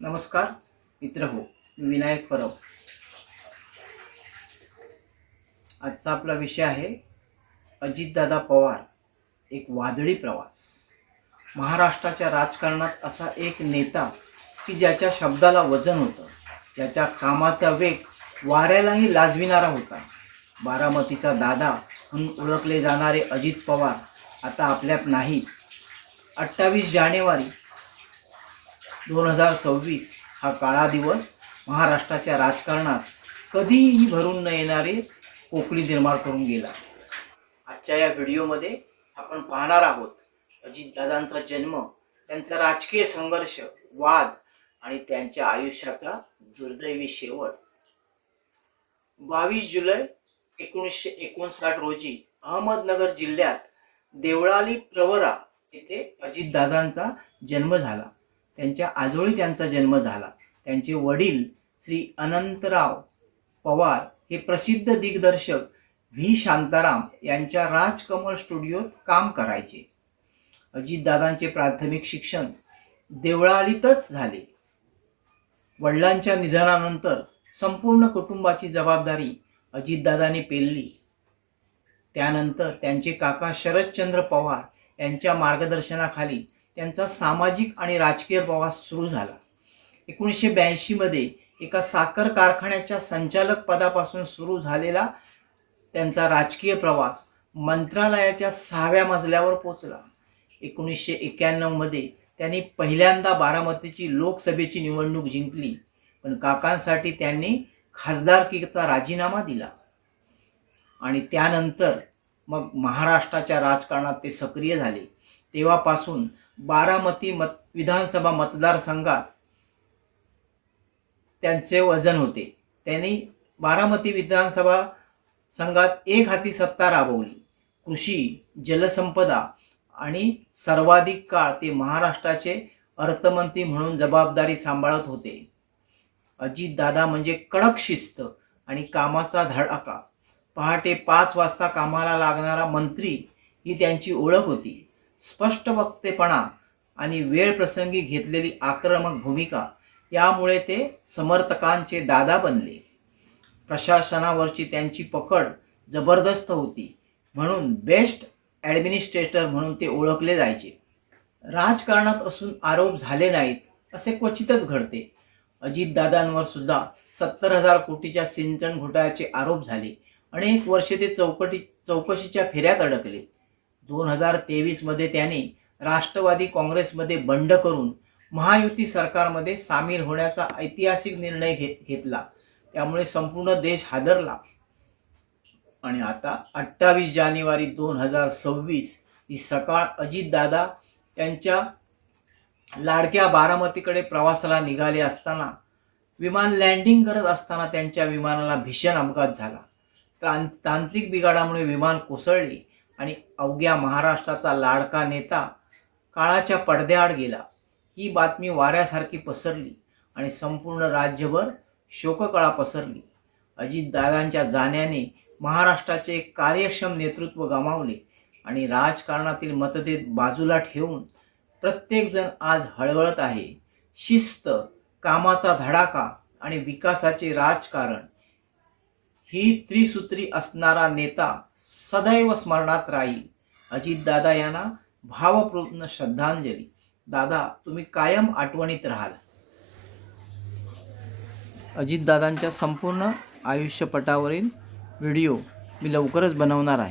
नमस्कार मित्र हो, मी विनायक परब। आजचा आपला विषय आहे अजितदादा पवार, एक वादळी प्रवास। महाराष्ट्राच्या राजकारणात असा एक नेता की ज्याच्या शब्दाला वजन होतं, ज्याच्या कामाचा वेग वाऱ्यालाही लाजविणारा होता। बारामतीचा दादा म्हणून ओळखले जाणारे अजित पवार आता आपल्यात नाहीत। 28 जानेवारी 2026 हा काळा दिवस महाराष्ट्राच्या राजकारणात कधीही भरून न येणारे पोकळी निर्माण करून गेला। आजच्या या व्हिडिओमध्ये आपण पाहणार आहोत अजितदादांचा जन्म, त्यांचा राजकीय संघर्ष, वाद आणि त्यांच्या आयुष्याचा दुर्दैवी शेवट। 22 जुलै 1959 रोजी अहमदनगर जिल्ह्यात देवळाली प्रवरा येथे अजितदादांचा जन्म झाला। त्यांच्या आजोळी त्यांचा जन्म झाला। त्यांचे वडील श्री अनंतराव पवार हे प्रसिद्ध दिग्दर्शक व्ही शांताराम यांच्या राजकमल स्टुडिओत काम करायचे। अजितदादांचे प्राथमिक शिक्षण देवळालीतच झाले। वडिलांच्या निधनानंतर संपूर्ण कुटुंबाची जबाबदारी अजितदादांनी पेलली। त्यानंतर त्यांचे काका शरदचंद्र पवार यांच्या मार्गदर्शनाखाली त्यांचा सामाजिक आणि राजकीय प्रवास सुरू झाला। 1982 मध्ये एका साखर कारखान्याच्या संचालक पदापासून सुरू झालेला त्यांचा राजकीय प्रवास मंत्रालयाच्या 6व्या मजल्यावर पोहोचला। 1991 मध्ये त्यांनी पहिल्यांदा बारामतीची लोकसभेची निवडणूक जिंकली, पण काकांसाठी त्यांनी खासदारकीचा राजीनामा दिला आणि त्यानंतर मग महाराष्ट्राच्या राजकारणात ते सक्रिय झाले। तेव्हापासून बारामती विधानसभा मतदारसंघात त्यांचे वजन होते। त्यांनी बारामती विधानसभा संघात एक हाती सत्ता राबवली। कृषी, जलसंपदा आणि सर्वाधिक काळ ते महाराष्ट्राचे अर्थमंत्री म्हणून जबाबदारी सांभाळत होते। अजितदादा म्हणजे कडक शिस्त आणि कामाचा धडाका। पहाटे 5 वाजता कामाला लागणारा मंत्री ही त्यांची ओळख होती। स्पष्ट वक्तेपणा आणि वेळ प्रसंगी घेतलेली आक्रमक भूमिका यामुळे ते समर्थकांचे दादा बनले। प्रशासनावरची त्यांची पकड जबरदस्त होती, म्हणून बेस्ट ॲडमिनिस्ट्रेटर म्हणून ते ओळखले जायचे। राजकारणात असून आरोप झाले नाहीत असे क्वचितच घडते। अजितदादांवर सुद्धा 70,000 कोटीच्या सिंचन घोटाळ्याचे आरोप झाले। अनेक वर्षे ते चौकशीच्या फेऱ्यात अडकले। 2023 मध्ये त्यांनी राष्ट्रवादी काँग्रेसमध्ये बंड करून महायुती सरकारमध्ये सामील होण्याचा ऐतिहासिक निर्णय घेतला। त्यामुळे संपूर्ण देश हादरला आणि आता 28 जानेवारी 2026 ही सकाळ अजितदादा त्यांच्या लाडक्या बारामतीकडे प्रवासाला निघाले असताना विमान लँडिंग करत असताना त्यांच्या विमानाला भीषण अपघात झाला। तांत्रिक बिघाडामुळे विमान कोसळले आणि अवघ्या महाराष्ट्राचा लाडका नेता काळाच्या पडद्याआड गेला। ही बातमी वाऱ्यासारखी पसरली आणि संपूर्ण राज्यभर शोककळा पसरली। अजितदादांच्या जाण्याने महाराष्ट्राचे एक कार्यक्षम नेतृत्व गमावले आणि राजकारणातील मतभेद बाजूला ठेवून प्रत्येकजण आज हळहळत आहे। शिस्त, कामाचा धडाका आणि विकासाचे राजकारण ही त्रिसूत्री असणारा नेता सदैव स्मरणात राहील। अजितदादा यांना भावपूर्ण श्रद्धांजली। दादा, तुम्ही कायम आठवणीत राहाल। अजितदादांच्या संपूर्ण आयुष्यपटावरील व्हिडिओ मी लवकरच बनवणार आहे।